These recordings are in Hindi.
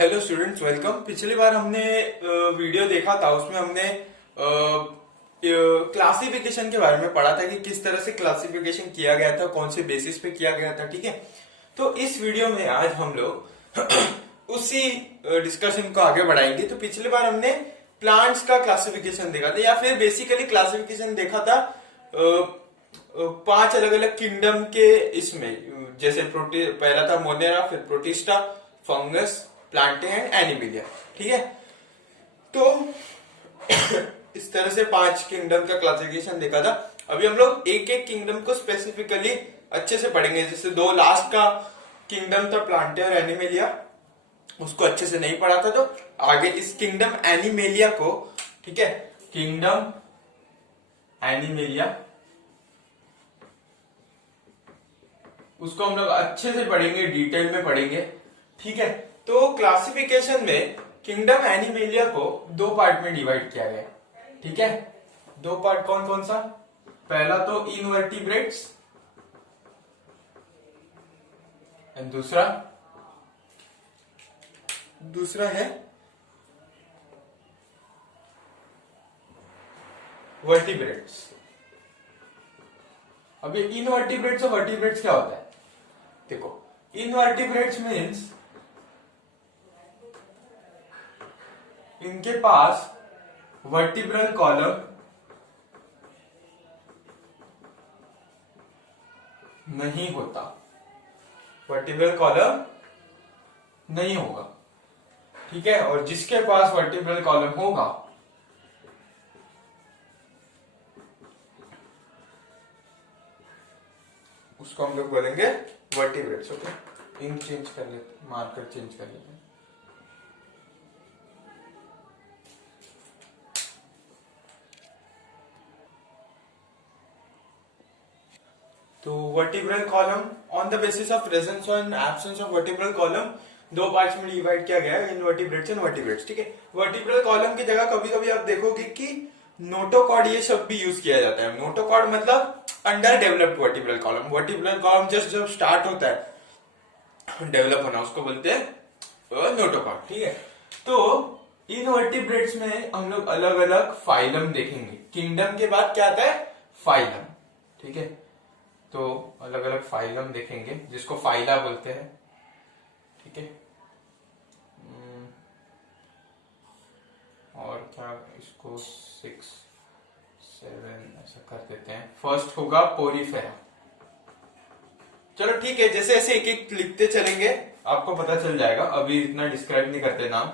Hello students, welcome. पिछली बार हमने वीडियो देखा था, उसमें हमने क्लासिफिकेशन के बारे में पढ़ा था कि किस तरह से क्लासिफिकेशन किया गया था, कौन से बेसिस पे किया गया था। ठीक है, तो इस वीडियो में आज हम लोग उसी डिस्कशन को आगे बढ़ाएंगे। तो पिछली बार हमने प्लांट्स का क्लासिफिकेशन देखा था, या फिर बेसिकली क्लासिफिकेशन देखा था पांच अलग अलग किंगडम के इसमें। जैसे पहला था मोनेरा, फिर protista, fungus, Plantae and Animalia. ठीक है, तो इस तरह से पांच किंगडम का क्लासिफिकेशन देखा था। अभी हम लोग एक एक किंगडम को स्पेसिफिकली अच्छे से पढ़ेंगे। जैसे दो लास्ट का किंगडम था प्लांटे और एनिमेलिया, उसको अच्छे से नहीं पढ़ा था, तो आगे इस किंगडम एनिमेलिया को, ठीक है, किंगडम एनिमेलिया, उसको हम लोग अच्छे से पढ़ेंगे, डिटेल में पढ़ेंगे। ठीक है, तो क्लासिफिकेशन में किंगडम एनिमेलिया को दो पार्ट में डिवाइड किया गया। ठीक है, दो पार्ट कौन कौन सा? पहला तो इनवर्टिब्रेट्स एंड दूसरा है वर्टिब्रेट्स। अब ये इनवर्टिब्रेट्स और वर्टिब्रेट्स क्या होता है? देखो, इनवर्टिब्रेट्स मीन्स इनके पास वर्टिब्रल कॉलम नहीं होता, वर्टिब्रल कॉलम नहीं होगा। ठीक है, और जिसके पास वर्टिब्रल कॉलम होगा उसको हम लोग बोलेंगे वर्टिब्रेट्स। ओके, इंक चेंज कर लेते, मार्कर चेंज कर लेते हैं। तो vertebral column, on the basis of presence and absence of vertebral column, दो पार्ट्स में डिवाइड किया गया है, इनवर्टिब्रेट्स एंड वर्टिब्रेट्स। ठीक है, वर्टिब्रल कॉलम की जगह कभी कभी आप देखोगे कि नोटोकॉर्ड ये शब्द भी यूज किया जाता है। नोटोकॉर्ड मतलब under developed vertebral column. Vertebral column just जब स्टार्ट होता है डेवलप होना, उसको बोलते हैं नोटोकॉर्ड। ठीक है, तो इनवर्टिब्रेट्स में हम लोग अलग अलग फाइलम देखेंगे। किंगडम के बाद क्या आता है? फाइलम। ठीक है, तो अलग अलग फाइलम देखेंगे जिसको फाइला बोलते हैं। ठीक है, और क्या, इसको 6, 7 ऐसा कर देते हैं। फर्स्ट होगा पोरीफेरा। चलो ठीक है, जैसे ऐसे एक एक लिखते चलेंगे आपको पता चल जाएगा। अभी इतना डिस्क्राइब नहीं करते नाम,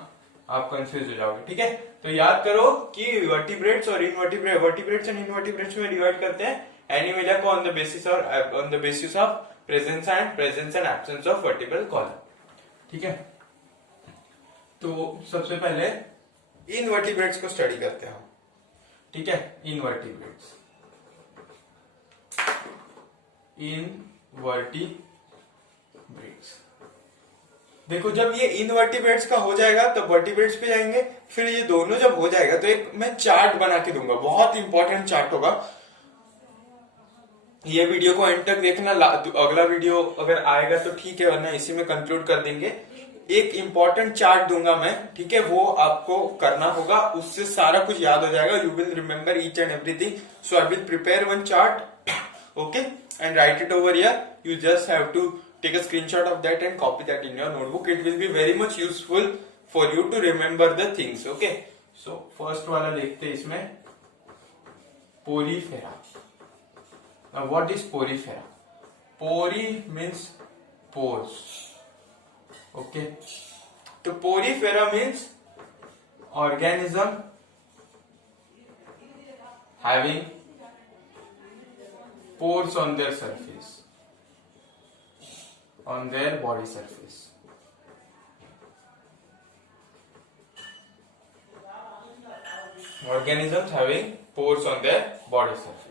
आप कंफ्यूज हो जाओगे। ठीक है, तो याद करो कि वर्टिब्रेट्स और वर्टिब्रेट्स एंड इनवर्टिब्रेट्स में डिवाइड करते हैं एनिमेलिया को on the basis of presence and absence of vertebral column. ठीक है, तो सबसे पहले इनवर्टिब्रेट्स को स्टडी करते हैं हम। ठीक है, इनवर्टिब्रेट्स देखो, जब ये इनवर्टिब्रेट्स का हो जाएगा तो वर्टिब्रेट्स पे जाएंगे, फिर ये दोनों जब हो जाएगा तो एक मैं चार्ट बना के दूंगा, बहुत इंपॉर्टेंट चार्ट होगा। ये वीडियो को एंड तक देखना, अगला वीडियो अगर आएगा तो ठीक है, वरना इसी में कंक्लूड कर देंगे। एक इंपॉर्टेंट चार्ट दूंगा मैं, ठीक है, वो आपको करना होगा, उससे सारा कुछ याद हो जाएगा। You will remember each and everything. So I will prepare one chart, okay, and right it over here. You just have to take a screenshot of that and copy that in your notebook. It will be very much useful for you to remember the things. Okay, so first वाला देखते हैं इसमें, Porifera. Now what is porifera? Pori means pores. Okay, तो porifera means organism having pores on their surface, on their body surface. Organisms having pores on their body surface.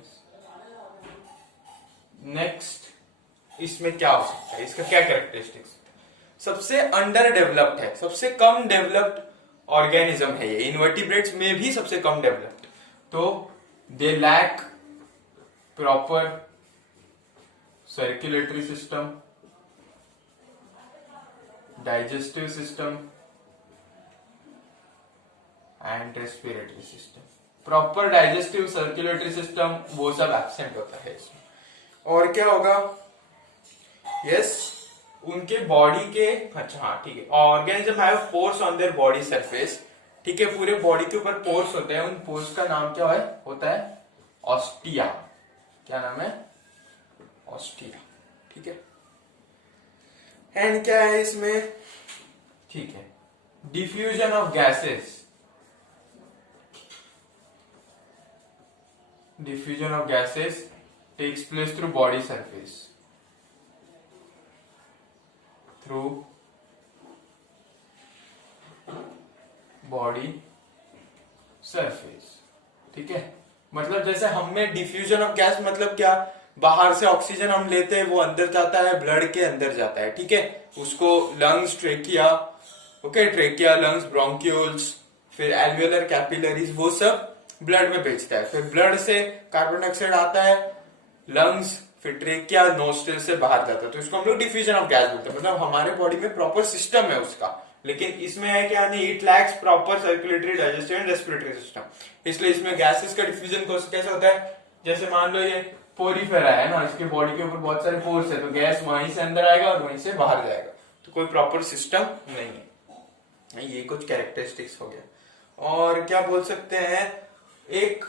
Next, इसमें क्या हो सकता है, इसका क्या कैरेक्टरिस्टिक्स? सबसे अंडर डेवलप्ड है, सबसे कम डेवलप्ड ऑर्गेनिज्म है ये। इनवर्टिब्रेट्स में भी सबसे कम डेवलप्ड। तो they lack proper circulatory system, digestive system, and respiratory system. Proper digestive circulatory system वो सब एब्सेंट होता है इसमें। और क्या होगा, यस उनके बॉडी के, अच्छा हाँ ठीक है, organism have pores on their body surface, ठीक है, पूरे बॉडी के ऊपर पोर्स होते हैं, उन पोर्स का नाम क्या है, होता है ऑस्टिया। क्या नाम है, ऑस्टिया, ठीक है। एंड क्या है इसमें, ठीक है, diffusion of gases, diffusion of gases takes place through body surface, through body surface, ठीक है। मतलब जैसे हम में डिफ्यूजन ऑफ गैस मतलब क्या, बाहर से ऑक्सीजन हम लेते हैं, वो अंदर जाता है, ब्लड के अंदर जाता है, ठीक है, उसको lungs, trachea, okay, trachea, lungs, bronchioles, फिर एल्वियोलर कैपिलरीज, वो सब ब्लड में भेजता है, फिर ब्लड से कार्बन डाइऑक्साइड आता है, लंग्स, फिर ट्रेकिया, नोस्ट्रिल से बाहर जाता है, तो इसको हम लोग डिफ्यूजन ऑफ गैस बोलते हैं। मतलब हमारे बॉडी में प्रॉपर सिस्टम है उसका, लेकिन इसमें है क्या नहीं, it lacks proper circulatory, digestive and respiratory system, इसलिए इसमें गैसेस का डिफ्यूजन कैसे होता है, जैसे मान लो ये पोरीफेरा है ना, इसके बॉडी के ऊपर बहुत सारे पोर्स है, तो गैस वहीं से अंदर आएगा और वहीं से बाहर जाएगा, तो कोई प्रॉपर सिस्टम नहीं है। ये कुछ कैरेक्टरिस्टिक्स हो गया। और क्या बोल सकते हैं, एक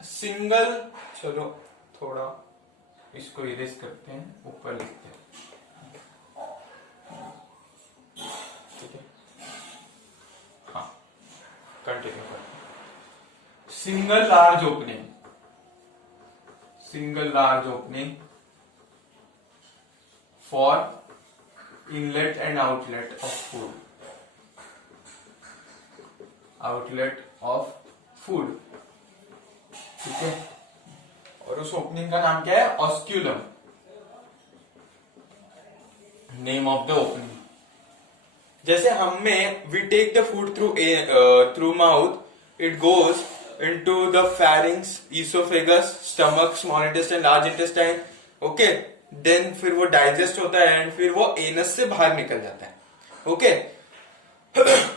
सिंगल, चलो थोड़ा इसको इरेज करते हैं, ऊपर लिखते हैं, ठीक है, हाँ कंटिन्यू करते हैं। Single large opening, single large opening for inlet and outlet of food, outlet of food, ठीक है। और उस ओपनिंग का नाम क्या है, osculum, name of the opening. जैसे हम में we take the food through mouth, it goes into the pharynx, oesophagus, stomach, small intestine, large intestine, okay, then फिर वो डाइजेस्ट होता है एंड फिर वो एनस से बाहर निकल जाता है, ओके।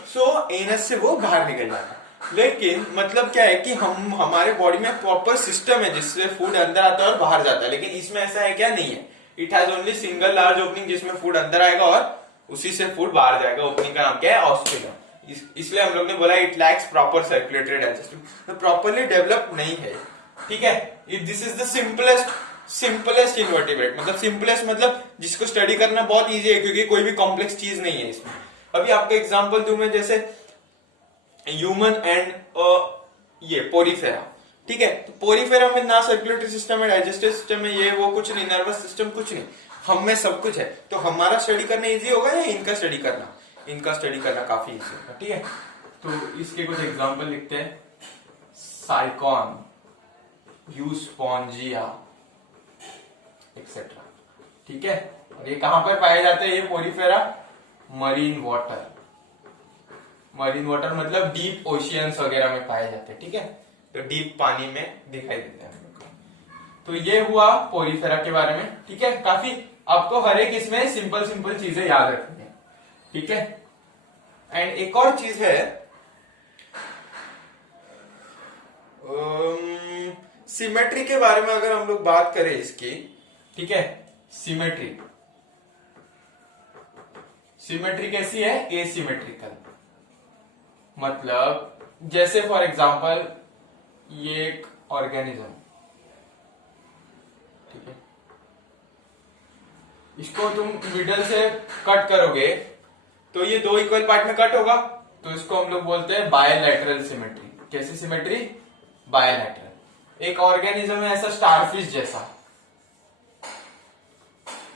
सो एनस से वो बाहर निकल जाता है, लेकिन मतलब क्या है कि हमारे बॉडी में प्रॉपर सिस्टम है जिससे फूड अंदर आता है और बाहर जाता है, लेकिन इसमें ऐसा है क्या, नहीं है। It has only single large opening जिसमें फूड अंदर आएगा और उसी से फूड बाहर जाएगा, ओपनिंग का नाम क्या है, ऑस्क्यूलम। इसलिए हम लोग ने बोला it lacks proper circulatory digestive, तो प्रॉपरली डेवलप नहीं है, ठीक है। This is the simplest invertebrate, मतलब सिंपलेस्ट मतलब जिसको स्टडी करना बहुत ईजी है, क्योंकि कोई भी कॉम्प्लेक्स चीज नहीं है इसमें। अभी आपको एग्जाम्पल दूं मैं, जैसे ह्यूमन एंड ये पोरीफेरा, ठीक है, तो पोरीफेरा में ना सर्कुलेटरी सिस्टम है, डाइजेस्टिव सिस्टम है, ये वो कुछ नहीं, नर्वस सिस्टम कुछ नहीं, हम में सब कुछ है, तो हमारा स्टडी करना इजी होगा या इनका स्टडी करना, इनका स्टडी करना काफी इजी होगा, ठीक है। तो इसके कुछ एग्जांपल लिखते हैं, साइकॉन, यूस्पोंजिया एक्सेट्रा, ठीक है। और ये कहां पर पाए जाते हैं, ये Porifera, marine water, marine water मतलब डीप ओशियंस वगैरह में पाए जाते हैं, ठीक है, तो डीप पानी में दिखाई देते हैं हम लोग को। तो ये हुआ पोरीफेरा के बारे में, ठीक है। काफी आपको हर एक इसमें सिंपल सिंपल चीजें याद रखनी है, ठीक है। एंड एक और चीज है, सिमेट्री के बारे में अगर हम लोग बात करें इसकी, ठीक है, सिमेट्री, सिमेट्री कैसी है, एसिमेट्रिकल, मतलब जैसे फॉर एग्जांपल ये एक ऑर्गेनिज्म, ठीक है, इसको तुम मिडल से कट करोगे तो ये दो इक्वल पार्ट में कट होगा, तो इसको हम लोग बोलते हैं बायलैटरल सिमेट्री। कैसी सिमेट्री, बायलैटरल। एक ऑर्गेनिज्म है ऐसा स्टारफिश जैसा,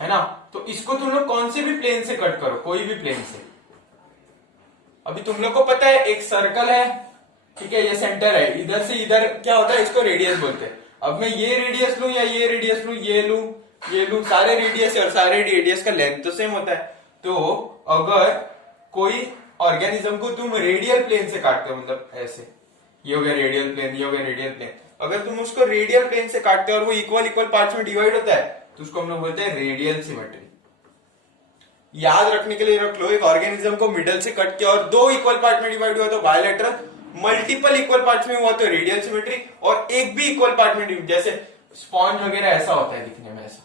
है ना, तो इसको तुम लोग कौन से भी प्लेन से कट करो, कोई भी प्लेन से। अभी तुम लोग को पता है एक सर्कल है, ठीक है, ये सेंटर है, इधर से इधर क्या होता है, इसको रेडियस बोलते हैं। अब मैं ये रेडियस लूं या ये रेडियस लूं, ये लूं, सारे रेडियस और सारे रेडियस का लेंथ तो सेम होता है। तो अगर कोई ऑर्गेनिज्म को तुम रेडियल प्लेन से काटते हो, मतलब ऐसे, ये हो गया रेडियल प्लेन, ये हो गया रेडियल प्लेन, अगर तुम उसको रेडियल प्लेन से काटते हो और वो इक्वल पार्ट्स में डिवाइड होता है, तो उसको हम लोग बोलते हैं रेडियल सिमेट्री। याद रखने के लिए रख लो, एक ऑर्गेनिज्म को मिडल से कट किया और दो इक्वल पार्ट में डिवाइड हुआ तो बायलैटरल, मल्टीपल इक्वल पार्ट्स में हुआ तो रेडियल सिमेट्री, और एक भी इक्वल पार्ट में, जैसे स्पॉन्ज वगैरह ऐसा होता है दिखने में ऐसा,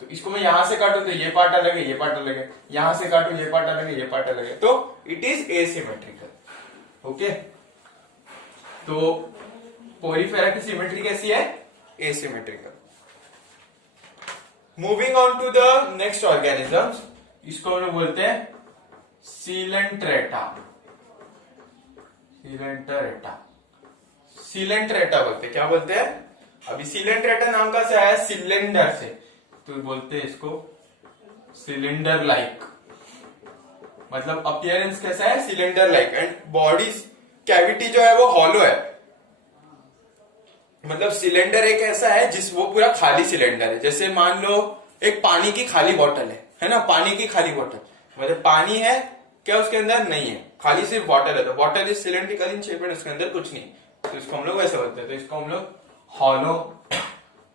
तो इसको मैं यहां से काटूं तो ये पार्ट अलग है, ये पार्ट अलग है, यहां से काटूं ये पार्ट अलग है, ये पार्ट अलग है, तो इट इज एसिमेट्रिकल। ओके, तो पोरीफेरा की सिमेट्री कैसी है? Asymmetrical. Moving on to the next organisms, इसको हम लोग बोलते हैं सीलेंट्रेटा। सीलेंट्रेटा, सीलेंट्रेटा बोलते हैं। क्या बोलते हैं? अभी सीलेंट्रेटा नाम का से आया, सिलेंडर से, तो बोलते हैं इसको सिलेंडर लाइक, मतलब अपीयरेंस कैसा है? Cylinder like, and body cavity जो है वो हॉलो है, मतलब सिलेंडर एक ऐसा है जिस वो पूरा खाली सिलेंडर है। जैसे मान लो एक पानी की खाली बोतल है ना, पानी की खाली बोतल, मतलब पानी है क्या उसके अंदर? नहीं है, खाली सिर्फ वाटर है, तो water is cylindrical in shape and उसके अंदर कुछ नहीं, तो इसको हम लोग वैसे बोलते हैं, तो इसको हम लोग हॉलो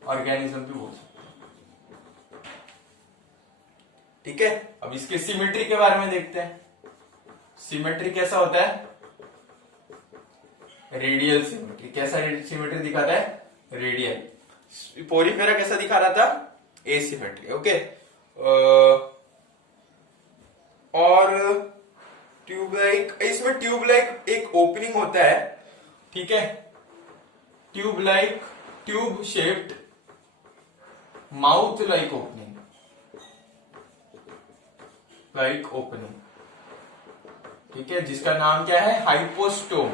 ऑर्गेनिज्म भी बोल सकते हैं। ठीक है, अब इसके सिमेट्री के बारे में देखते हैं। सिमेट्री कैसा होता है? Radial symmetry. कैसा सिमेट्री दिखाता है? रेडियल। पोरीफेरा कैसा दिखा रहा था? एसिमेट्री। ओके, और ट्यूब लाइक, इसमें ट्यूब लाइक एक ओपनिंग होता है, ठीक है, tube like, tube shaped mouth like opening, like opening, ठीक है, जिसका नाम क्या है? हाइपोस्टोम।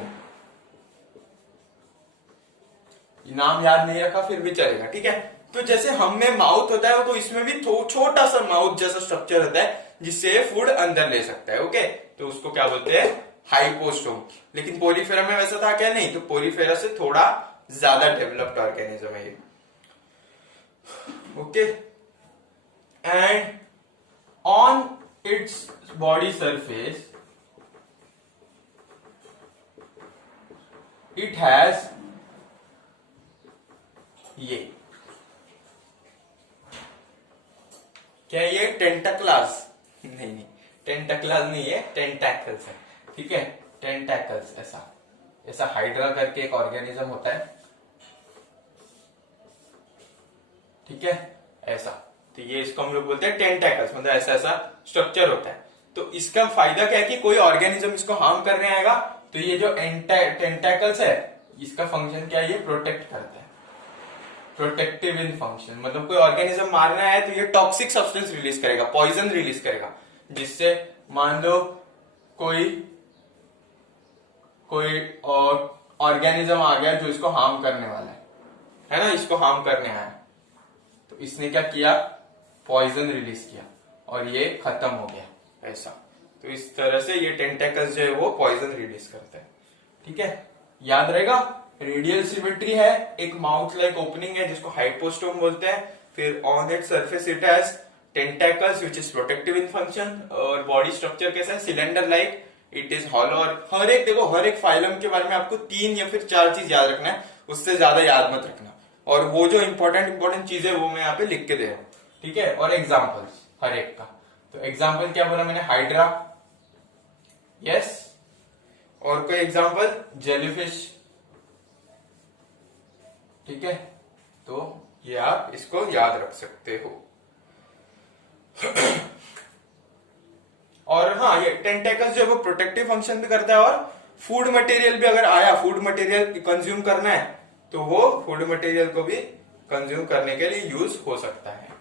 नाम याद नहीं रखा फिर भी चलेगा, ठीक है। तो जैसे हम में माउथ होता है, तो इसमें भी छोटा सा माउथ जैसा स्ट्रक्चर होता है जिससे फूड अंदर ले सकता है। ओके, तो उसको क्या बोलते हैं? हाइपोस्टोम। लेकिन पोरीफेरा में वैसा था क्या? नहीं, तो पोरीफेरा से थोड़ा ज्यादा डेवलप्ड ऑर्गेनिज्म है ये। Okay, and on its body surface it has ये, क्या ये टेंटाक्लास? नहीं, टेंटाक्लास नहीं है, टेंटैकल्स है, ठीक है, टेंटैकल्स। ऐसा ऐसा हाइड्रा करके एक ऑर्गेनिज्म होता है, ठीक है, ऐसा, तो ये इसको हम लोग बोलते हैं टेंटैकल्स, मतलब ऐसा ऐसा स्ट्रक्चर होता है। तो इसका फायदा क्या है कि कोई ऑर्गेनिज्म इसको हार्म करने आएगा तो ये जो टेंटैकल्स है, इसका फंक्शन क्या है? ये प्रोटेक्ट करता है, प्रोटेक्टिव इन फंक्शन, मतलब कोई ऑर्गेनिज्म मारना है तो ये टॉक्सिक सब्सटेंस रिलीज करेगा, पॉइजन रिलीज करेगा, जिससे मान लो कोई ऑर्गेनिज्म आ गया जो इसको हार्म करने वाला है ना, इसको हार्म करने आया, तो इसने क्या किया? पॉइजन रिलीज किया और ये खत्म हो गया, ऐसा। तो इस तरह से ये टेंटेकल्स जो है वो पॉइजन रिलीज करते हैं, ठीक है, याद रहेगा। रेडियल सिमेट्री है, एक माउथ लाइक ओपनिंग है जिसको हाइपोस्टोम बोलते हैं, फिर on it surface it has tentacles which is protective in function, और बॉडी स्ट्रक्चर कैसा है? Cylinder like, it is hollow. और हर एक देखो, हर एक फाइलम के बारे में आपको 3 या फिर 4 चीज याद रखना है, उससे ज्यादा याद मत रखना, और वो जो इंपॉर्टेंट चीजें वो मैं यहाँ पे लिख के दे रहा हूँ, ठीक है, और एग्जाम्पल्स हर एक का। तो एग्जाम्पल क्या बोला मैंने? हाइड्रा, यस, और कोई एग्जाम्पल? जेलीफिश, ठीक है, तो ये आप इसको याद रख सकते हो। और हाँ, ये टेंटेकल्स जो है वो प्रोटेक्टिव फंक्शन भी करता है, और फूड मटेरियल भी अगर आया, फूड मटेरियल कंज्यूम करना है तो वो फूड मटेरियल को भी कंज्यूम करने के लिए यूज हो सकता है।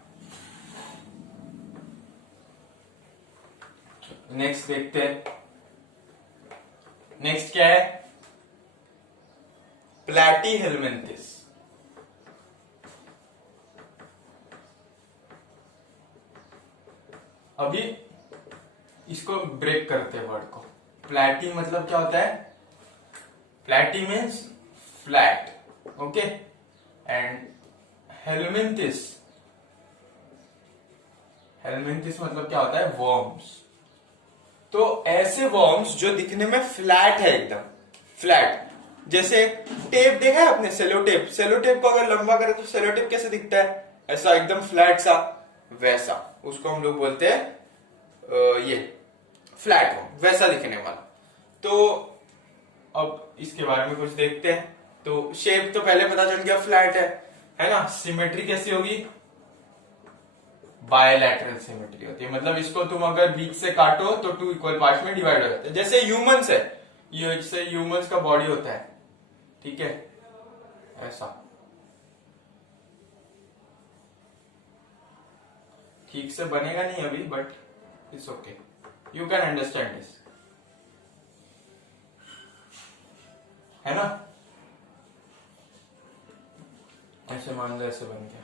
नेक्स्ट देखते हैं, नेक्स्ट क्या है? प्लैटीहेल्मिन्थिस। अभी इसको ब्रेक करते हैं वर्ड को। प्लैटी मतलब क्या होता है? Platy means flat, okay, and helminthes, helminthes मतलब क्या होता है? वर्म्स। तो ऐसे वर्म्स जो दिखने में फ्लैट है, एकदम फ्लैट, जैसे टेप देखा है आपने? सेलो टेप, सेलो टेप को अगर लंबा करें तो सेलो टेप कैसे दिखता है? ऐसा एकदम फ्लैट सा, वैसा उसको हम लोग बोलते हैं ये फ्लैट वर्म, वैसा दिखने वाला। तो अब इसके बारे में कुछ देखते हैं। तो शेप तो पहले पता चल गया, फ्लैट है ना। सिमेट्री कैसी होगी? बायलैटरल सिमेट्री होती है, मतलब इसको तुम अगर बीच से काटो तो टू इक्वल पार्ट में डिवाइड हो जाते हैं। जैसे ह्यूमंस है, ये जैसे ह्यूमंस का बॉडी होता है, ठीक है, ऐसा। ठीक से बनेगा नहीं अभी, but it's okay, you can understand this, है ना। ऐसे मान लो ऐसे बन गया।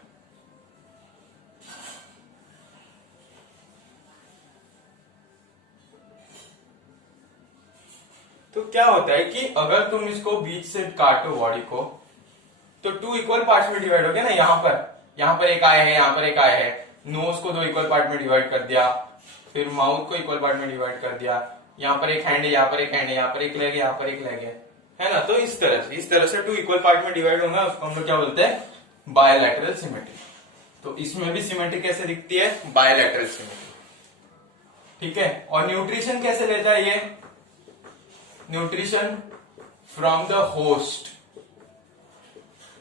तो क्या होता है कि अगर तुम इसको बीच से काटो बॉडी को, तो टू इक्वल पार्ट्स में डिवाइड हो गया ना। यहाँ पर एक आया है, यहाँ पर एक आया है। नोज को दो इक्वल पार्ट में डिवाइड कर दिया, फिर माउथ को इक्वल पार्ट में डिवाइड कर दिया। यहाँ पर एक हैंड है, यहाँ पर एक हैंड है, यहाँ पर एक लेग है, यहाँ पर एक लेग है ना। तो इस तरह से टू इक्वल पार्ट में डिवाइड होगा, उसको हम लोग क्या बोलते हैं? Bilateral symmetry. तो इसमें भी सिमेट्री कैसे दिखती है? बायलैटरल सिमेट्री, ठीक है। और न्यूट्रिशन कैसे लेता है ये? न्यूट्रिशन फ्रॉम द होस्ट,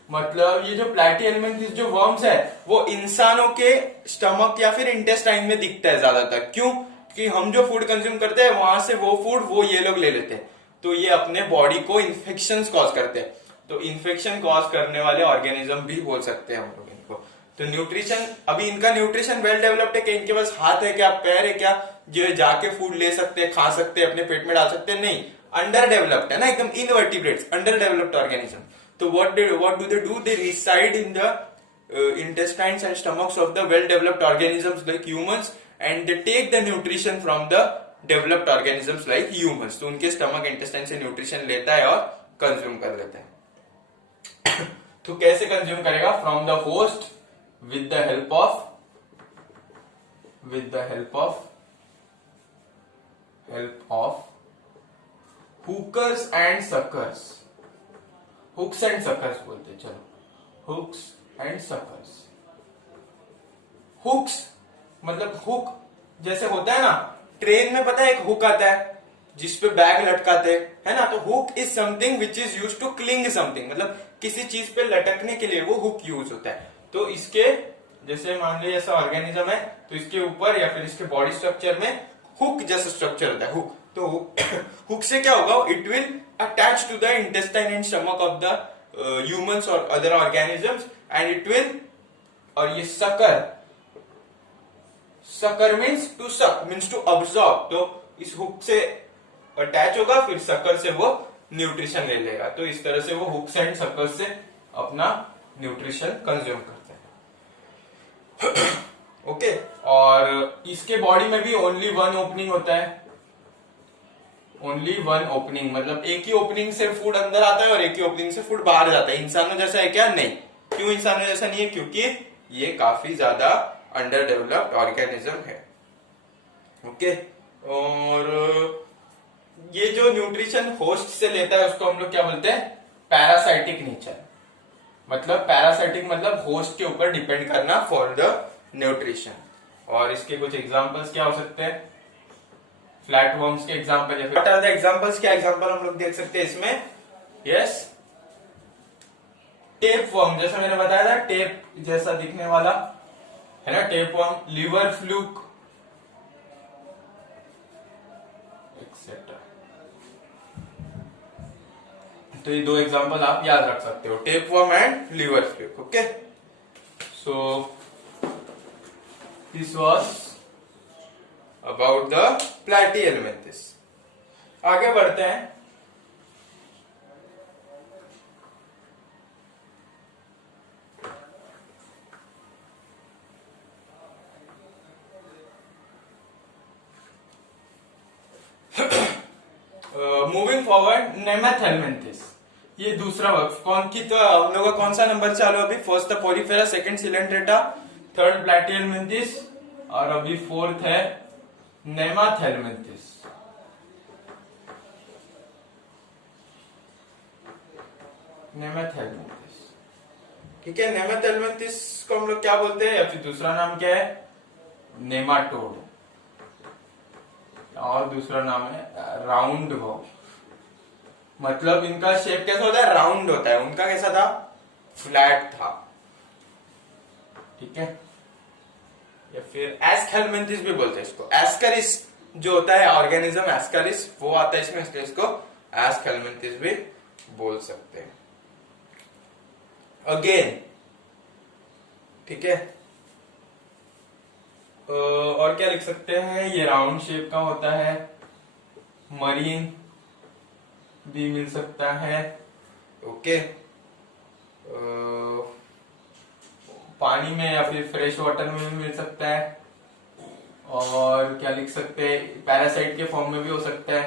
मतलब ये जो प्लैटीहेल्मिन्थेस जो वर्म्स है वो इंसानों के स्टमक या फिर इंटेस्टाइन में दिखता है ज्यादातर। क्यों? कि हम जो फूड कंज्यूम करते हैं वहां से वो फूड वो ये लोग ले लेते हैं, तो ये अपने बॉडी को इन्फेक्शन कॉज करते हैं। तो इन्फेक्शन कॉज करने वाले ऑर्गेनिज्म भी बोल सकते हैं हम लोग इनको। तो न्यूट्रिशन, अभी इनका न्यूट्रिशन वेल डेवलप्ड है कि इनके पास हाथ है क्या, पैर है क्या, जो जाके फूड ले सकते हैं, खा सकते हैं, अपने पेट में डाल सकते हैं? नहीं, अंडर डेवलप्ड है ना, एकदम इनवर्टिब्रेट्स, अंडर डेवलप्ड ऑर्गेनिज्म। तो what do they do? They reside in the intestines and stomachs of the well developed organisms like humans, and they take the nutrition from the developed organisms like humans. तो उनके स्टमक इंटेस्टाइन से न्यूट्रिशन लेता है और कंज्यूम कर लेता है। तो कैसे कंज्यूम करेगा? From the host with the help of hookers and suckers, hooks and suckers बोलते हैं। चलो, हुक्स एंड सकर्स। हुक्स मतलब हुक जैसे होता है ना, ट्रेन में पता है एक हुक आता है जिसपे बैग लटकाते हैं, है ना। तो hook is something which is use to cling something, मतलब किसी चीज पे लटकने के लिए वो हुक यूज होता है। तो इसके जैसे मान लो ऐसा ऑर्गेनिज्म है, तो इसके ऊपर या फिर इसके बॉडी स्ट्रक्चर में हुक जैसा स्ट्रक्चर होता है, हुक। तो हुक से क्या होगा? It will attach to the intestine and stomach of the humans और other organisms, and it will, और ये sucker means to suck, means to absorb. तो इस हुक से अटैच होगा, फिर सकर से वो न्यूट्रिशन ले लेगा। तो इस तरह से वो हुक्स एंड सकर से अपना न्यूट्रिशन कंज्यूम करते हैं। ओके, और इसके बॉडी में भी ओनली वन ओपनिंग होता है, ओनली वन ओपनिंग, मतलब एक ही ओपनिंग से फूड अंदर आता है और एक ही ओपनिंग से फूड बाहर जाता है। इंसानों जैसा है क्या? नहीं। क्यों इंसानों जैसा नहीं है? क्योंकि ये काफी ज्यादा अंडर डेवलप्ड ऑर्गेनिज्म है। ओके, और ये जो न्यूट्रिशन होस्ट से लेता है उसको हम लोग क्या बोलते हैं? Parasitic nature. मतलब पैरासाइटिक मतलब होस्ट के ऊपर डिपेंड करना फॉर द न्यूट्रिशन। और इसके कुछ एग्जांपल्स क्या हो सकते हैं? फ्लैट वर्म्स के एग्जांपल, या फिर व्हाट आर द एग्जांपल्स? क्या एग्जांपल हम लोग देख सकते हैं इसमें? यस, टेप वर्म, जैसा मैंने बताया था, टेप जैसा दिखने वाला है ना, tape worm, liver fluke etcetera. तो ये दो एग्जांपल आप याद रख सकते हो, tape worm and liver fluke. Okay, so this was about the platyhelminthes. आगे बढ़ते हैं। मूविंग फॉरवर्ड, नेमाथेल्मिन्थेस, ये दूसरा वर्ग कौन की, तो हम लोग का कौन सा नंबर चालू अभी? फर्स्ट था Porifera, second Coelenterata, third Platyhelminthes, और अभी फोर्थ है नेमाथेल्मिन्थेस। नेमाथेल्मिन्थेस, ठीक है। नेमाथेल्मिन्थेस को हम लोग क्या बोलते हैं, या फिर दूसरा नाम क्या है? नेमाटोड, और दूसरा नाम है राउंड वर्म। मतलब इनका शेप कैसा होता है, राउंड होता है, उनका कैसा था, फ्लैट था, ठीक है। या फिर एस्केलमेंथिस भी बोलते हैं इसको, एस्करिस जो होता है ऑर्गेनिज्म एस्करिस वो आता है इसमें, इसलिए इसको एस्केलमेंथिस भी बोल सकते हैं। अगेन ठीक है, और क्या लिख सकते हैं, ये राउंड शेप का होता है, मरीन भी मिल सकता है, ओके, पानी में या फिर फ्रेश वाटर में भी मिल सकता है, और क्या लिख सकते हैं, पैरासाइट के फॉर्म में भी हो सकता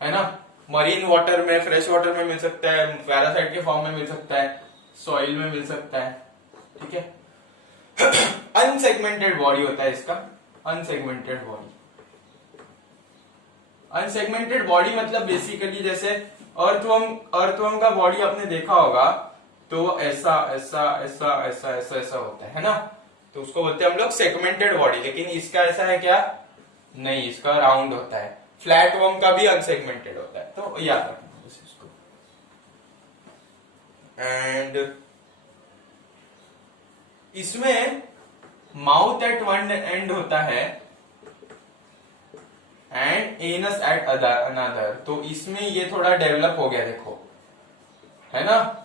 है ना, मरीन वाटर में, फ्रेश वाटर में मिल सकता है, पैरासाइट के फॉर्म में मिल सकता है, सॉइल में मिल सकता है, ठीक है। अनसेगमेंटेड बॉडी होता है इसका, अनसेगमेंटेड बॉडी। अनसेगमेंटेड बॉडी मतलब बेसिकली जैसे अर्थवर्म का बॉडी आपने देखा होगा तो ऐसा ऐसा ऐसा ऐसा ऐसा ऐसा होता है ना, तो उसको बोलते हैं हम लोग सेगमेंटेड बॉडी। लेकिन इसका ऐसा है क्या, नहीं, इसका राउंड होता है। फ्लैट वर्म का भी अनसेगमेंटेड होता है, तो याद रखना बस इसको। एंड इसमें माउथ एट वन एंड होता है एंड एनस एट अनदर, तो इसमें ये थोड़ा डेवलप हो गया, देखो है ना,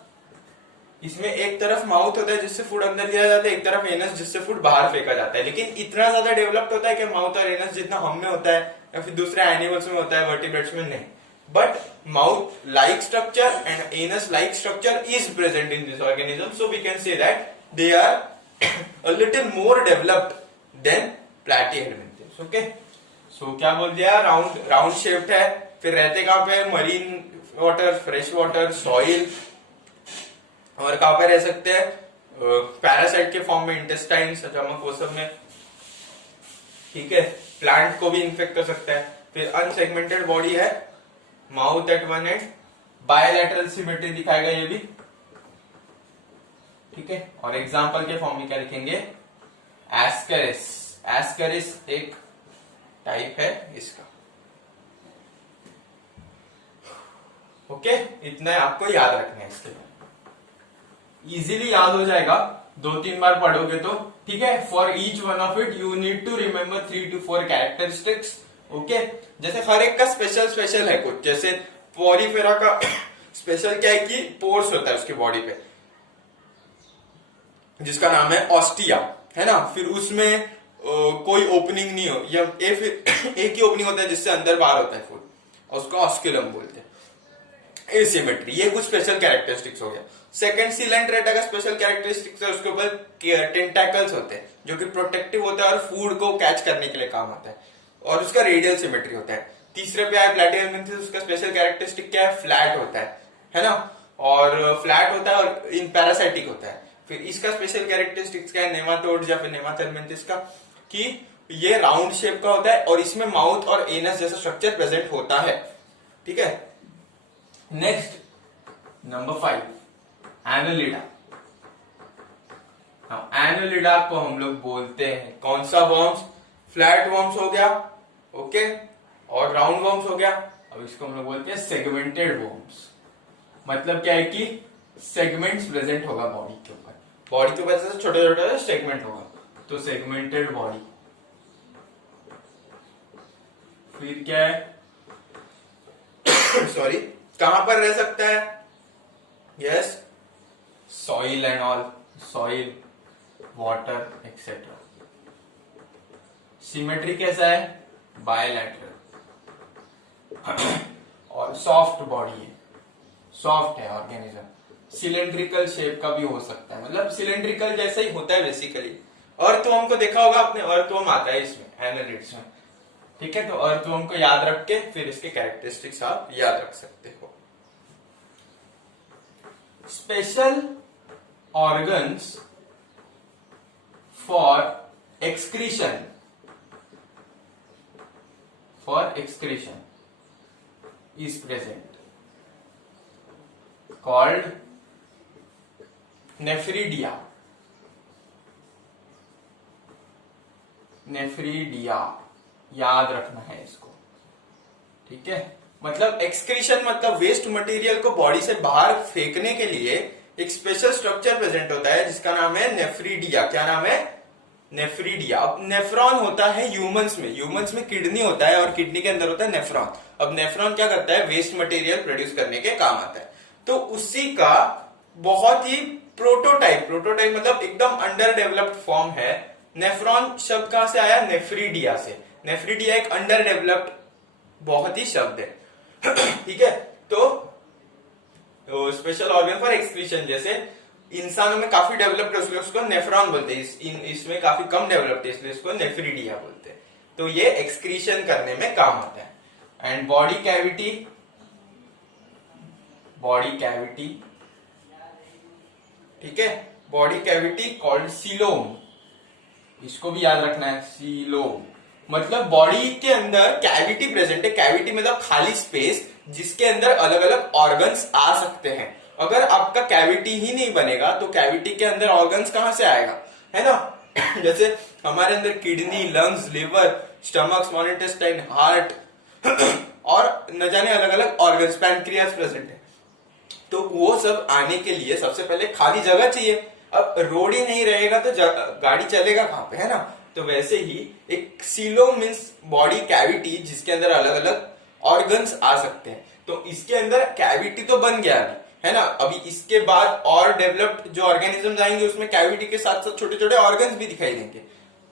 इसमें एक तरफ माउथ होता है जिससे फूड अंदर दिया जाता है, एक तरफ एनस जिससे फूड बाहर फेंका जाता है। लेकिन इतना ज्यादा डेवलप्ड होता है कि माउथ और एनस जितना हम में होता है या फिर दूसरे एनिमल्स में होता है, वर्टिब्रेट्स में नहीं। But mouth like structure and anus like structure is present in this organism, so we can say that they are a little more developed than platyhelminthes, okay. So क्या बोल दिया, राउंड शेप्ड है, फिर रहते कहां पे, marine water, fresh water, soil, और कहां पे रह सकते हैं, पैरासाइट के फॉर्म में, इंटेस्टाइन, स्टमक, वो सब में, ठीक है। प्लांट को भी इन्फेक्ट कर सकता है। फिर अनसेगमेंटेड बॉडी है, mouth at one end, bilateral symmetry दिखाएगा ये भी, ठीक है। और एग्जाम्पल के फॉर्म में क्या लिखेंगे, एस्करिस, एस्करिस एक टाइप है इसका, ओके। इतना आपको याद रखना है, इसके बाद इजीली याद हो जाएगा, 2-3 बार पढ़ोगे तो, ठीक है। For each one of it you need to remember 3 to 4 characteristics, okay. जैसे हर एक का स्पेशल है कुछ, जैसे पोरीफेरा का स्पेशल क्या है कि पोर्स होता है उसकी बॉडी पे, जिसका नाम है ऑस्टिया, है ना। फिर उसमें कोई ओपनिंग नहीं हो, या फिर एक ही ओपनिंग होता है जिससे अंदर बाहर होता है फूड, और उसको ऑस्क्यूलम बोलते हैं। एसिमेट्री, ये कुछ स्पेशल कैरेक्टरिस्टिक्स हो गया। सेकंड, सिलेंड्रेटा का स्पेशल कैरेक्टरिस्टिक्स है, उसके ऊपर टेंटाकल्स होते हैं जो कि प्रोटेक्टिव होता है और फूड को कैच करने के लिए काम आता है, और उसका रेडियल सिमेट्री होता है। तीसरे पे आया प्लैटिहेलमिंथेस, उसका स्पेशल कैरेक्टरिस्टिक क्या है, फ्लैट होता है ना, और फ्लैट होता है और इन पैरासाइटिक होता है। फिर इसका स्पेशल कैरेक्टरिस्टिक्स क्या है, नेमाटोड्स या फिर नेमाथेलमिंथेस का, कि ये राउंड शेप का होता है और इसमें माउथ और एनस जैसा स्ट्रक्चर प्रेजेंट होता है, ठीक है। Next number 5, Annelida. एनालिडा को हम लोग बोलते हैं कौन सा वर्म्स, फ्लैट वर्म्स हो गया, ओके, और राउंड वर्म्स हो गया। अब इसको हम लोग बोलते हैं सेगमेंटेड वर्म्स। मतलब क्या है कि सेगमेंट्स प्रेजेंट होगा बॉडी के ऊपर, बॉडी के ऊपर से छोटे छोटे सेगमेंट होगा, तो सेगमेंटेड बॉडी। फिर क्या है सॉरी, कहां पर रह सकता है, yes, soil and all, soil, water etcetera. Symmetry कैसा है, बायलैटरल, और सॉफ्ट बॉडी है, सॉफ्ट है ऑर्गेनिज्म। सिलेंड्रिकल शेप का भी हो सकता है, मतलब सिलेंड्रिकल जैसा ही होता है बेसिकली। अर्थवर्म को देखा होगा आपने, अर्थवर्म आता है इसमें, एनालिड्स में, ठीक है। तो अर्थवर्म को याद रख के फिर इसके कैरेक्टरिस्टिक्स आप याद रख सकते हो। Special organs for excretion, is present, called nephridia, याद रखना है इसको, ठीक है। मतलब एक्सक्रीशन मतलब वेस्ट मटेरियल को बॉडी से बाहर फेंकने के लिए एक स्पेशल स्ट्रक्चर प्रेजेंट होता है जिसका नाम है नेफ्रीडिया। क्या नाम है? नेफ्रीडिया। अब नेफ्रॉन होता है ह्यूमंस में किडनी होता है और किडनी के अंदर होता है नेफ्रॉन। अब नेफ्रॉन क्या करता है? वेस्ट मटेरियल प्रोड्यूस करने के काम आता है। तो उसी का बहुत ही प्रोटोटाइप मतलब एकदम अंडर डेवलप्ड फॉर्म है। नेफ्रॉन शब्द कहां से आया? नेफ्रीडिया से। नेफ्रीडिया एक अंडर डेवलप्ड बहुत ही शब्द है। ठीक है, तो स्पेशल ऑर्गन फॉर एक्सक्रीशन, जैसे इंसानों में काफी डेवलप्ड है इसलिए उसको नेफ्रॉन बोलते हैं, इसमें काफी कम डेवलप्ड है इसलिए इसको नेफ्रीडिया बोलते हैं। तो ये एक्सक्रीशन करने में काम आता है। एंड बॉडी कैविटी ठीक है, बॉडी कैविटी कॉल्ड सीलोम, इसको भी याद रखना है। सीलोम मतलब बॉडी के अंदर कैविटी प्रेजेंट है। कैविटी मतलब खाली स्पेस जिसके अंदर अलग अलग ऑर्गन्स आ सकते हैं। अगर आपका कैविटी ही नहीं बनेगा तो कैविटी के अंदर ऑर्गन्स कहां से आएगा, है ना? जैसे हमारे अंदर kidney, lungs, liver, stomach, small intestine, heart और न जाने अलग अलग ऑर्गन्स, पैनक्रियास प्रेजेंट है। तो वो सब आने के लिए सबसे पहले खाली जगह चाहिए। अब रोड ही नहीं रहेगा तो गाड़ी चलेगा कहां पे, है ना? तो वैसे ही एक सीलोम मीन्स बॉडी कैविटी जिसके अंदर अलग अलग ऑर्गन्स आ सकते हैं। तो इसके अंदर कैविटी तो बन गया अभी, है ना? अभी इसके बाद और डेवलप्ड जो ऑर्गेनिज्म आएंगे उसमें कैविटी के साथ साथ छोटे छोटे ऑर्गन्स भी दिखाई देंगे।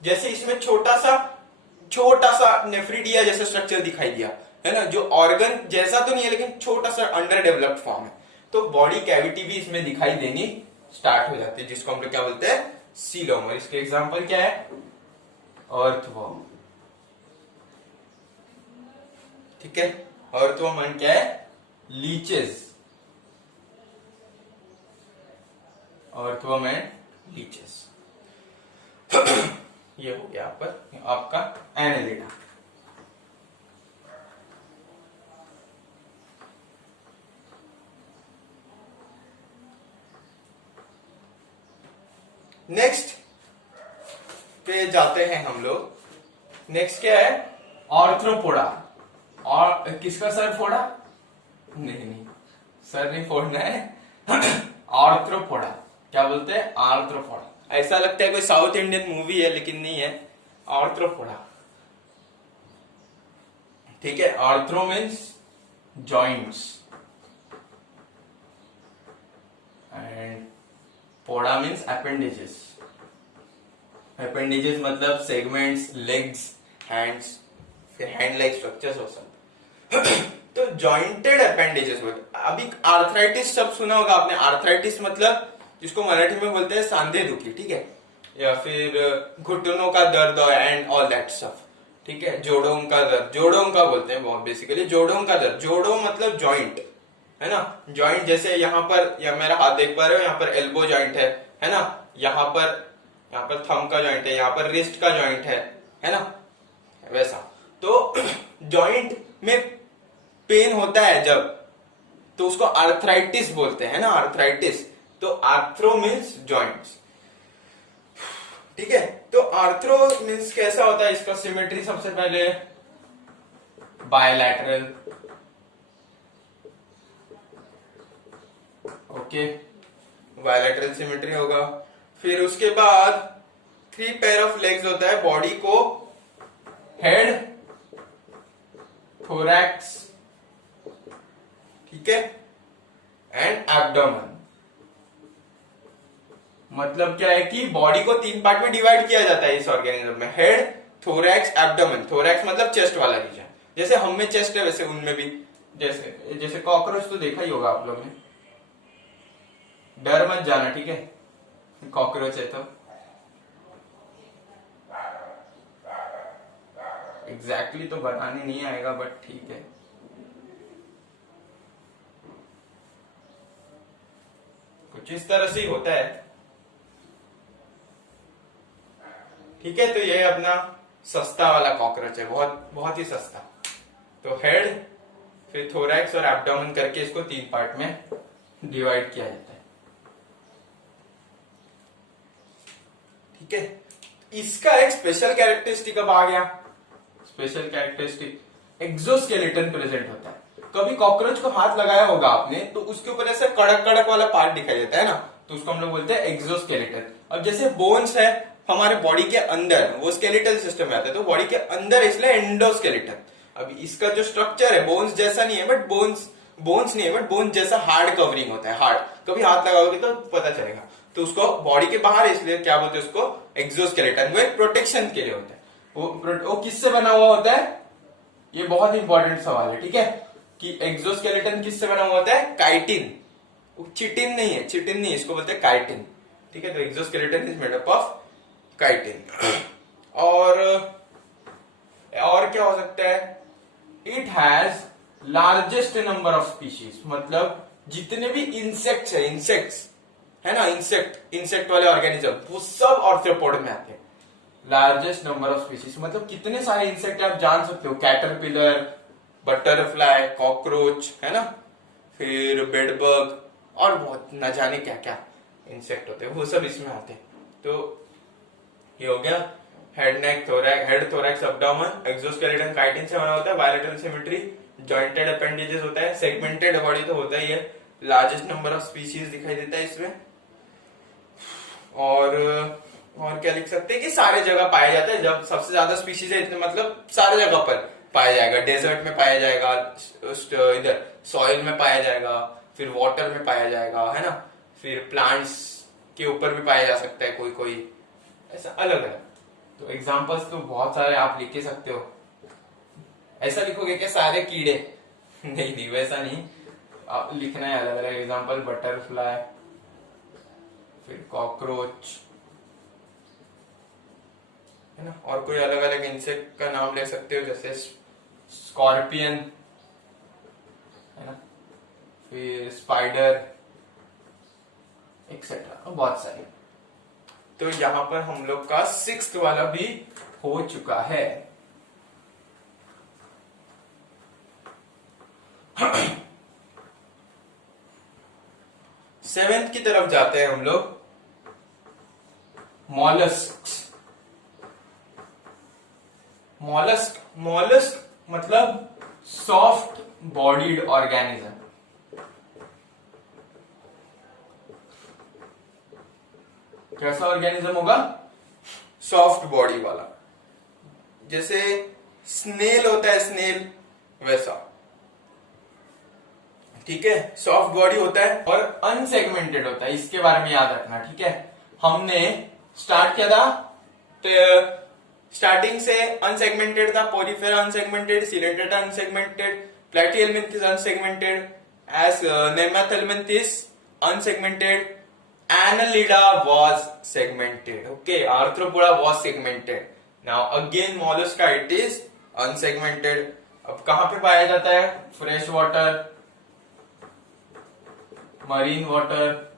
जैसे इसमें छोटा सा नेफ्रीडिया जैसा स्ट्रक्चर दिखाई दिया, है ना? जो ऑर्गन जैसा तो नहीं है लेकिन छोटा सा अंडर डेवलप्ड फॉर्म है। तो बॉडी कैविटी भी इसमें दिखाई देनी स्टार्ट हो जाती है जिसको हम लोग क्या बोलते हैं? सीलोम। और इसके एग्जाम्पल क्या है? अर्थवर्म। ठीक है, अर्थवर्म एंड क्या है? लीचेस। Earthworm and leches. ये हो गया आपका एनेलिडा। नेक्स्ट पे जाते हैं हम लोग। नेक्स्ट क्या है? आर्थ्रोपोडा। और किसका सर फोड़ा? नहीं, सर नहीं फोड़ना है। आर्थ्रोपोडा क्या बोलते हैं? आर्थ्रोपोडा। ऐसा लगता है कोई साउथ इंडियन मूवी है लेकिन नहीं है। आर्थ्रोपोडा, ठीक है। Arthro means joints and poda means appendages. Appendages मतलब सेगमेंट्स, लेग्स, हैंड्स, फिर हैंड लाइक स्ट्रक्चर्स हो सकते। तो जॉइंटेड अपेंडेजेस बोलते। अभी आर्थराइटिस शब्द सुना होगा आपने। आर्थराइटिस मतलब जिसको मराठी में बोलते हैं सांधे दुखी, ठीक है, या फिर घुटनों का दर्द एंड ऑल दैट स्टफ, ठीक है। जोड़ों का दर्द, जोड़ों का बोलते हैं बहुत बेसिकली, जोड़ों का दर्द। जोड़ों मतलब जॉइंट, है ना? जॉइंट जैसे यहाँ पर, या मेरा हाथ देख पा रहे हो, यहाँ पर एल्बो जॉइंट है ना? यहाँ पर थंब का जॉइंट है, यहाँ पर रिस्ट का जॉइंट है ना? वैसा। तो जॉइंट में पेन होता है जब, तो उसको आर्थराइटिस बोलते हैं ना, आर्थराइटिस। तो आर्थ्रो मीन्स जॉइंट्स, ठीक है। तो आर्थ्रो मीन्स कैसा होता है? इसका सिमेट्री सबसे पहले बायलैटरल, ओके, बायलैटरल सिमेट्री होगा। फिर उसके बाद 3 पेयर ऑफ लेग्स होता है बॉडी को, हेड, थोरैक्स, ठीक है, एंड एब्डोमेन। मतलब क्या है कि बॉडी को 3 पार्ट में डिवाइड किया जाता है इस ऑर्गेनिज्म में, हेड, थोरैक्स, एब्डोमेन। थोरैक्स मतलब चेस्ट वाला रीजन। जैसे हम में चेस्ट है वैसे उनमें भी, जैसे कॉकरोच तो देखा ही होगा आप लोग ने। डर मत जाना, ठीक है, कॉकरोच है तो। एग्जैक्टली तो बनाने नहीं आएगा बट ठीक है। कुछ इस तरह से ही होता है, ठीक है। तो ये अपना सस्ता वाला कॉकरोच है, बहुत बहुत ही सस्ता। तो हेड, फिर थोरैक्स और एब्डोमेन करके इसको 3 पार्ट में डिवाइड किया जाता है, ठीक है। इसका एक स्पेशल कैरेक्टरिस्टिक अब आ गया। स्पेशल कैरेक्टरिस्टिक, एक्सोस्केलेटन प्रेजेंट होता है। कभी कॉकरोच को हाथ लगाया होगा आपने तो उसके ऊपर ऐसा कड़क कड़क वाला पार्ट दिखाई देता है ना, तो उसको हम लोग बोलते हैं एक्सोस्केलेटन। अब जैसे बोन्स है हमारे बॉडी के अंदर, वो स्केलेटल सिस्टम में आता है, तो बॉडी के अंदर इसलिए एंडोस्केलेटन। अब इसका जो स्ट्रक्चर है बोन्स जैसा नहीं है, बट बोन्स नहीं है, बट बोन्स जैसा हार्ड कवरिंग होता है, हार्ड। कभी हाथ लगाओगे तो पता चलेगा। तो उसको बॉडी के बाहर इसलिए क्या बोलते हैं उसको, एक्सोस्केलेटन। वो एक प्रोटेक्शन के लिए होता है। वो किससे बना हुआ होता है, ये बहुत इंपॉर्टेंट सवाल है, ठीक है, कि एक्सोस्केलेटन किससे बना हुआ होता है, काइटिन। चिटिन नहीं है, चिटिन नहीं, इसको बोलते हैं काइटिन, ठीक है। तो exoskeleton is made up of chitin. और क्या हो सकता है, it has largest number of species, मतलब जितने भी इंसेक्ट्स है ना, इंसेक्ट वाले ऑर्गेनिज्म, वो सब आर्थ्रोपोड में आते हैं। लार्जेस्ट नंबर ऑफ स्पीशीज मतलब कितने सारे इंसेक्ट आप जान सकते हो, कैटरपिलर, बटरफ्लाई, कॉकरोच, है ना, फिर बेडबग और बहुत न जाने क्या क्या इंसेक्ट होते हैं, वो सब इसमें आते हैं। तो ये हो गया head neck head thorax abdomen. Exoskeleton chitin से बना होता है, बायलैटरल सिमेट्री, जॉइंटेड अपेंडेजेस होता है, सेगमेंटेड बॉडी तो होता ही है, लार्जेस्ट नंबर ऑफ स्पीशीज दिखाई देता है इसमें। और क्या लिख सकते हैं कि सारे जगह पाया जाता है। जब सबसे ज्यादा स्पीशीज है इतने मतलब सारे जगह पर पाया जाएगा, डेजर्ट में पाया जाएगा, इधर सॉइल में पाया जाएगा, फिर वाटर में पाया जाएगा, है ना, फिर प्लांट्स के ऊपर भी पाया जा सकता है, कोई कोई ऐसा अलग अलग। तो एग्जांपल्स तो बहुत सारे आप लिख के सकते हो। ऐसा लिखोगे क्या सारे कीड़े नहीं वैसा नहीं, आप लिखना है अलग अलग एग्जांपल, बटरफ्लाई, फिर कॉकरोच, है ना, और कोई अलग अलग इंसेक्ट का नाम ले सकते हो, जैसे स्कॉर्पियन, है ना, फिर स्पाइडर, एक्सेट्रा, बहुत सारे। तो यहां पर हम लोग का 6th वाला भी हो चुका है। सेवेंथ की तरफ जाते हैं हम लोग, मॉलस्क। मॉलस्क मतलब सॉफ्ट बॉडीड ऑर्गेनिज्म। कैसा ऑर्गेनिज्म होगा, सॉफ्ट बॉडी वाला, जैसे स्नेल होता है, स्नेल वैसा, ठीक है, सॉफ्ट बॉडी होता है और अनसेगमेंटेड होता है, इसके बारे में याद रखना, ठीक है। हमने स्टार्ट किया था तो स्टार्टिंग से अनसेगमेंटेड था, Porifera unsegmented, Coelenterata unsegmented, Platyhelminthes unsegmented, as Nemathelminthes unsegmented, Annelida was segmented. Okay, Arthropoda was segmented. Now again mollusca it is unsegmented. अब कहां पे पाया जाता है, fresh water, marine water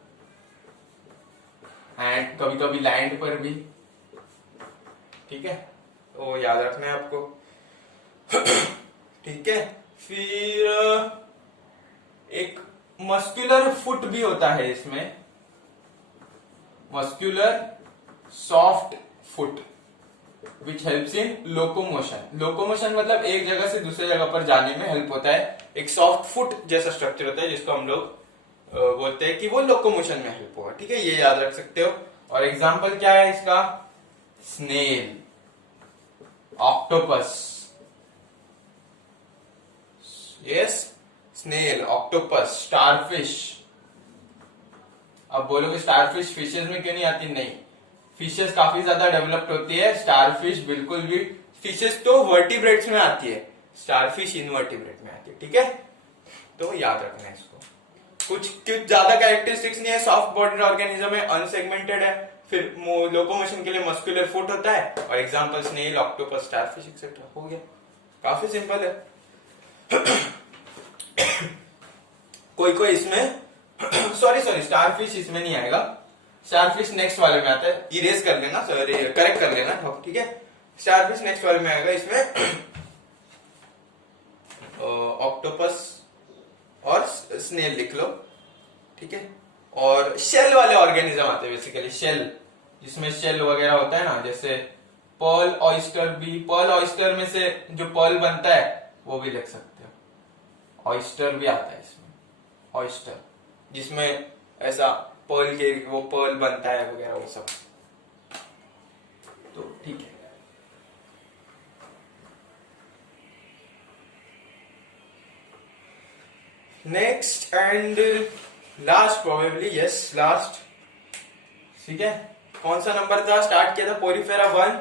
and कभी कभी लैंड पर भी, ठीक है, तो याद रखना है आपको। ठीक है, फिर एक मस्कुलर फुट भी होता है इसमें, muscular soft foot which helps in locomotion. Locomotion मतलब एक जगह से दूसरे जगह पर जाने में हेल्प होता है। एक सॉफ्ट फुट जैसा स्ट्रक्चर होता है जिसको हम लोग बोलते हैं कि वो लोकोमोशन में हेल्प होगा, ठीक है, ये याद रख सकते हो। और एग्जाम्पल क्या है इसका, snail, octopus, yes, snail, octopus, starfish. अब बोलोगे स्टारफिश फिशेज में क्यों नहीं आती, नहीं, फिशेज काफी ज्यादा डेवलप्ड होती है, स्टारफिश बिल्कुल भी, फिशेज तो वर्टिब्रेट्स में आती है, स्टारफिश इनवर्टिब्रेट में आती है, ठीक है, तो याद रखना है इसको। कुछ ज्यादा कैरेक्टरिस्टिक्स नहीं है, सॉफ्ट बॉडीड ऑर्गेनिज्म है, अनसेगमेंटेड है, फिर लोकोमोशन के लिए मस्कुलर फुट होता है, और example snail, octopus, starfish etcetera, हो गया, काफी सिंपल है। कोई इसमें सॉरी स्टारफिश इसमें नहीं आएगा, स्टारफिश नेक्स्ट वाले में आता है, इरेज कर लेना, सॉरी करेक्ट कर लेना, ठीक है, स्टारफिश नेक्स्ट वाले में आएगा। इसमें ऑक्टोपस और स्नेल लिख लो, ठीक है, और शेल वाले ऑर्गेनिज्म आते हैं बेसिकली, शेल, जिसमें शेल वगैरह होता है ना, जैसे पर्ल ऑयस्टर भी, पर्ल ऑयस्टर में से जो पर्ल बनता है वो भी लिख सकते हो, ऑयस्टर भी आता है इसमें, ऑयस्टर, जिसमें ऐसा पर्ल के वो पर्ल बनता है वगैरह वो सब। तो ठीक है, next and last, probably yes last, ठीक है। कौन सा नंबर था? स्टार्ट किया था पोरिफेरा 1,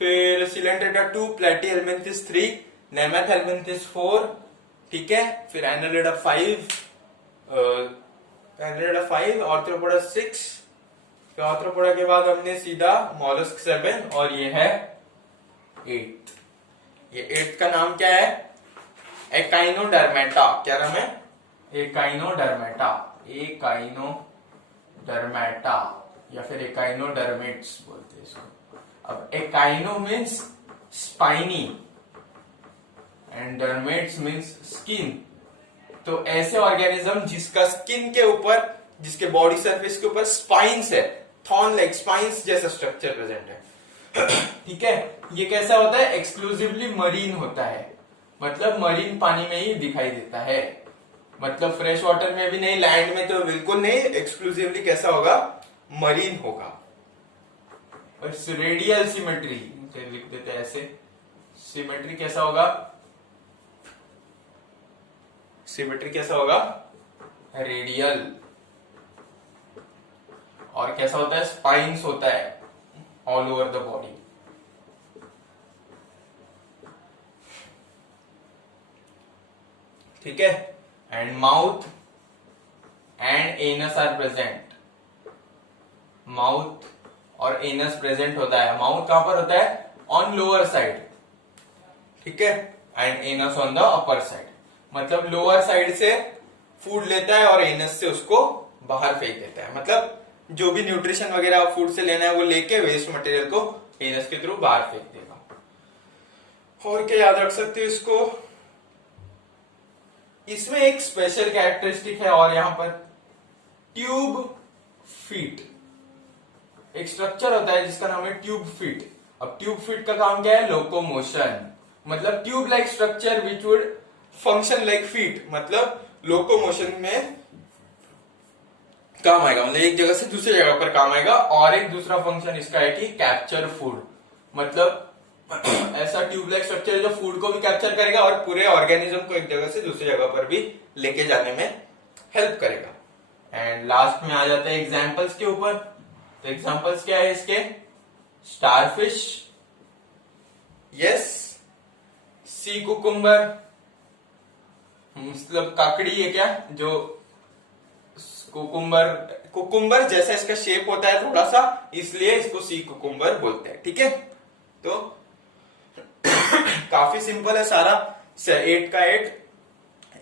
फिर सिलेंड्रेटा 2, प्लेटीहेल्मिन्थेस 3, नेमाथेल्मिन्थेस 4, ठीक है। फिर एनालिडा 5, आर्थ्रोपोडा 6, फिर आर्थ्रोपोडा के बाद हमने सीधा मॉलस्क 7 और ये है 8। ये 8 का नाम क्या है? एकाइनोडर्मेटा। क्या नाम है? एकाइनोडर्मेटा, एकाइनोडर्मेटा या फिर एकाइनोडर्मेट्स बोलते हैं इसको। अब echino means spiny and dermata means skin. तो ऐसे ऑर्गेनिज्म जिसका स्किन के ऊपर, जिसके बॉडी सरफेस के ऊपर स्पाइन्स है, थॉर्न लाइक स्पाइन्स जैसा स्ट्रक्चर प्रेजेंट है, ठीक है। ये कैसा होता है? एक्सक्लूसिवली मरीन होता है, मतलब मरीन पानी में ही दिखाई देता है, मतलब फ्रेश वाटर में भी नहीं, लैंड में तो बिल्कुल नहीं, एक्सक्लूसिवली कैसा होगा? मरीन होगा। और रेडियल सिमेट्री लिख देते हैं ऐसे, सिमेट्री कैसा होगा? सिमेट्री कैसा होगा? रेडियल। और कैसा होता है? स्पाइन्स होता है ऑल ओवर द बॉडी। ठीक है। And mouth and anus are present, mouth और एनस प्रेजेंट होता है। माउथ कहां पर होता है? ऑन लोअर साइड, ठीक है, and anus on the upper side, मतलब लोअर साइड से फूड लेता है और एनस से उसको बाहर फेंक देता है, मतलब जो भी न्यूट्रिशन वगैरह फूड से लेना है वो लेके वेस्ट मटेरियल को एनस के थ्रू बाहर फेंक देगा। और क्या याद रख सकते हो इसको? इसमें एक स्पेशल कैरेक्टरिस्टिक है और यहां पर ट्यूब फीट, एक स्ट्रक्चर होता है जिसका नाम है ट्यूब फीट। अब ट्यूब फीट का काम क्या है? लोकोमोशन, मतलब tube like structure which would function like feet, मतलब लोकोमोशन में काम आएगा, मतलब एक जगह से दूसरी जगह पर काम आएगा। और एक दूसरा फंक्शन इसका है कि कैप्चर फूड, मतलब ऐसा ट्यूबलाइक स्ट्रक्चर जो फूड को भी कैप्चर करेगा और पूरे ऑर्गेनिज्म को एक जगह से दूसरी जगह पर भी लेके जाने में हेल्प करेगा। एंड लास्ट में आ जाते हैं एग्जांपल्स के ऊपर। तो एग्जांपल्स क्या है इसके? स्टारफिश, यस, सी कुकुम्बर, मतलब काकड़ी है क्या, जो कुकुम्बर, कुकुम्बर जैसा इसका शेप होता है थोड़ा सा, इसलिए इसको सी कुकुम्बर बोलते हैं, ठीक है। तो काफी सिंपल है सारा, 8 का 8।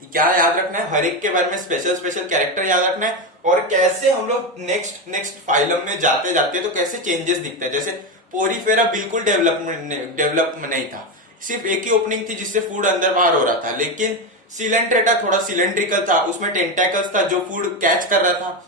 क्या याद रखना है? हर एक के बारे में स्पेशल स्पेशल कैरेक्टर याद रखना है, और कैसे हम लोग नेक्स्ट फाइलम में जाते जाते तो कैसे चेंजेस दिखते हैं। जैसे पोरीफेरा बिल्कुल डेवलप नहीं था, सिर्फ एक ही ओपनिंग थी जिससे फूड अंदर बाहर हो रहा था, लेकिन सिलेंट्रेटा थोड़ा सिलेंड्रिकल था, उसमें टेंटेकल्स था जो फूड कैच कर रहा था।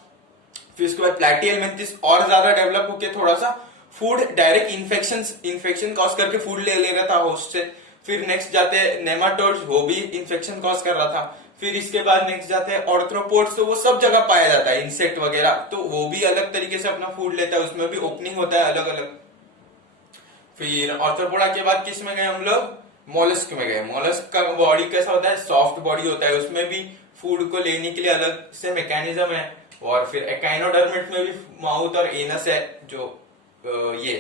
फिर उसके बाद प्लैटिहेल्मिन्थेस और ज्यादा डेवलप होकर थोड़ा सा फूड डायरेक्ट इन्फेक्शन कॉज करके फूड ले रहा था होस्ट से। फिर नेक्स्ट जाते हैं नेमाटोड्स, वो भी इन्फेक्शन कॉज कर रहा था। फिर इसके बाद नेक्स्ट जाते हैं ऑर्थ्रोपोड्स, तो वो सब जगह पाया जाता है, इंसेक्ट वगैरह, तो वो भी अलग तरीके से अपना फूड लेता है, उसमें भी ओपनिंग होता है अलग अलग। फिर ऑर्थ्रोपोडा के बाद किस में गए हम लोग? मोलस्क में गए। मोलस्क का बॉडी कैसा होता है? सॉफ्ट बॉडी होता है, उसमें भी फूड को लेने के लिए अलग से मैकेनिज्म है। और फिर एकाइनोडर्मेट में भी माउथ और एनस है, जो ये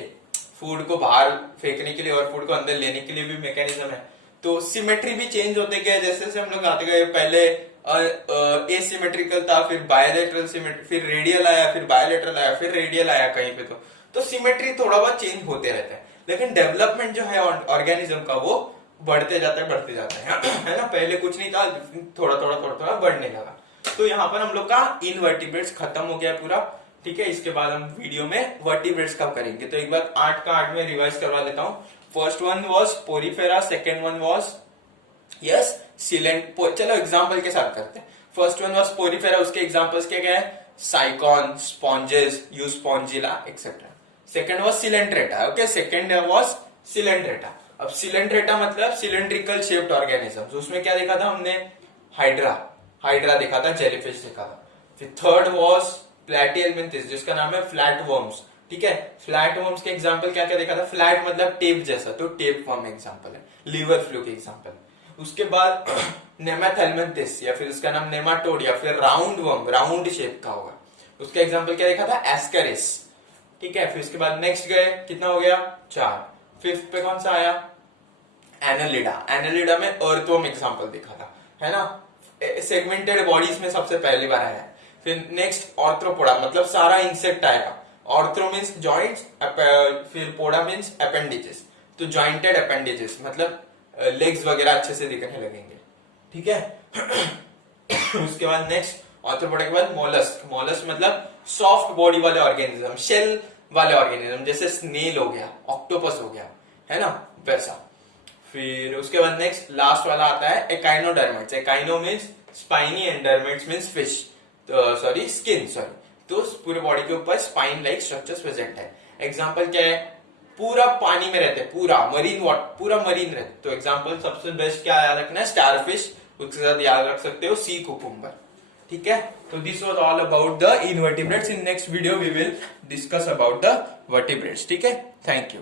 फूड को बाहर फेंकने के लिए और फूड को अंदर लेने के लिए भी मैकेनिज्म है। तो सिमेट्री भी चेंज होते गए, जैसे जैसे हम लोग आते गए, पहले एसिमेट्रिकल था, फिर बायोलेटरल सिमेट्री, फिर रेडियल आया, फिर बायोलेटरल आया, फिर रेडियल आया कहीं पे। तो सिमेट्री थोड़ा बहुत चेंज होते रहता है, लेकिन डेवलपमेंट जो है ऑर्गेनिज्म का वो बढ़ते जाता है ना। पहले कुछ नहीं था, थोड़ा थोड़ा बढ़ने लगा। तो यहाँ पर हम लोग का इनवर्टिब्रेट्स खत्म हो गया पूरा, ठीक है। इसके बाद हम वीडियो में वर्टिब्रेट्स कब करेंगे, तो एक बार 8 का 8 में रिवाइज करवा लेता हूँ। First one was Porifera, second one was yes चलो एग्जाम्पल के साथ करते हैं। फर्स्ट वन वॉज पोरीफेरा, उसके एग्जाम्पल्स क्या क्या है? Sycon, sponges, Euspongilla et cetera. Second was Coelenterata, okay, second was Coelenterata. अब सिलेंट्रेटा मतलब सिलेंड्रिकल शेप्ड ऑर्गेनिज्म, उसमें क्या देखा था हमने? हाइड्रा, हाइड्रा देखा था, जेलीफिश देखा था। फिर थर्ड वॉज प्लेटिहेल्मिंथिस जिसका नाम है फ्लैट वर्म्स, ठीक है। फ्लैट वर्म्स के एग्जांपल क्या क्या देखा था, फ्लैट मतलब टेप जैसा, तो टेप वर्म एग्जांपल है, लीवर फ्लू के एग्जांपल। उसके बाद नेमाथेल्मिंथिस या फिर उसका नाम नेमाटोड या फिर राउंड वर्म, राउंड शेप का होगा, उसका एग्जांपल क्या देखा था, एस्करिस, ठीक है। फिर उसके बाद नेक्स्ट गए, कितना हो गया, 4। फिफ्थ पे कौन सा आया, एनालिडा, एनालिडा में अर्थवर्म एग्जांपल देखा था, है ना, सेगमेंटेड बॉडीज में सबसे पहली बार आया। फिर नेक्स्ट ऑर्थ्रोपोडा मतलब सारा इंसेक्ट आएगा, ऑर्थ्रो मीन्स जॉइंट्स, फिर पोडा मीन्स अपेंडिजेस, तो जॉइंटेड अपेंडिजेस मतलब लेग्स वगैरह अच्छे से दिखने लगेंगे, ठीक है। उसके बाद नेक्स्ट ऑर्थ्रोपोडा के बाद मोलस्क, मोलस्क मतलब सॉफ्ट बॉडी वाले ऑर्गेनिज्म, शेल वाले ऑर्गेनिज्म, जैसे स्नेल हो गया, ऑक्टोपस हो गया, है ना, वैसा। फिर उसके बाद नेक्स्ट लास्ट वाला आता है echinoderms, echino means spiny and dermata means fish, तो सॉरी स्किन, सॉरी, तो पूरे बॉडी के ऊपर स्पाइन लाइक स्ट्रक्चर्स प्रेजेंट है। एग्जांपल क्या है, पूरा पानी में रहते हैं, पूरा मरीन वाटर, पूरा मरीन रहते, तो एग्जांपल सबसे बेस्ट क्या याद रखना है, स्टारफिश, उसके साथ याद रख सकते हो सी कुकुम्बर, ठीक है। तो this was all about the invertebrates. In next video we will discuss about the vertebrates, ठीक है। Thank you.